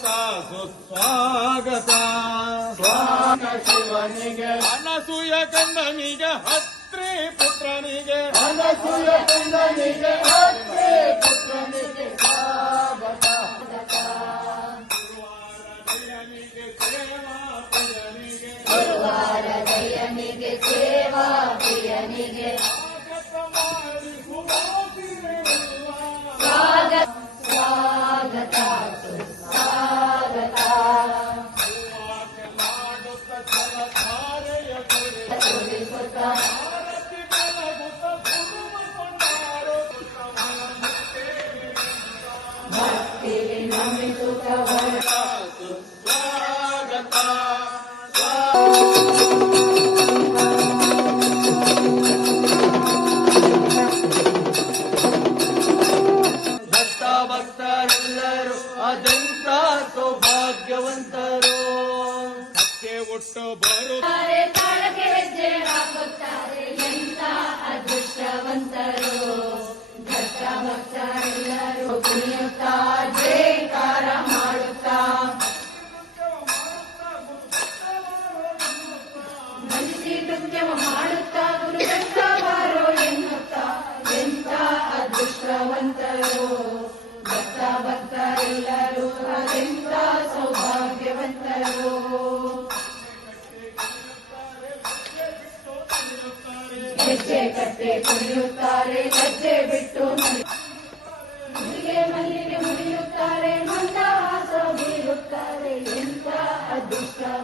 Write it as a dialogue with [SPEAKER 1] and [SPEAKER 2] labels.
[SPEAKER 1] ಸ್ವಾಗತ ಸ್ವಾಗತ ಶಿವನಿಗೆ.
[SPEAKER 2] ಅನಸೂಯ ಕಂದನಿಗೆ ಹತ್ರಿ ಪುತ್ರನಿಗೆ.
[SPEAKER 1] ಅನಸೂಯ ಕಂದನಿಗೆ ಹತ್ರಿ ಪುತ್ರನಿಗೆ ಸ್ವಾಗತ.
[SPEAKER 3] ಗುರುವಾರ ದಯನಿಗೆ ಸೇವಾ
[SPEAKER 1] ದಯನಿಗೆ ಗುರುವಾರ
[SPEAKER 2] ದಯನಿಗೆ ಸೇವಾ. ಬರು
[SPEAKER 3] ತಾಳಕ್ಕೆ ಹೆಜ್ಜೆ ಹಾಕುತ್ತಾರೆ ಎಂತ ಅದೃಷ್ಟವಂತರು. ಕುಣಿಯುತ್ತಾ ಜಯಕಾರ ಮಾಡುತ್ತಾ ಮಾಡುತ್ತಾ ಗುರು ಬಾರೋ ಎನ್ನುತ್ತಾ ಎಂತ ಅದೃಷ್ಟವಂತರು. ಭಕ್ತ ಭಕ್ತರೆಲ್ಲರೂ ಅದೆಂತ ಸೌಭಾಗ್ಯವಂತರು. ಹೆಜ್ಜೆ ಕಟ್ಟೆ ಕುಣಿಯುತ್ತಾರೆ ಲಜ್ಜೆ ಬಿಟ್ಟು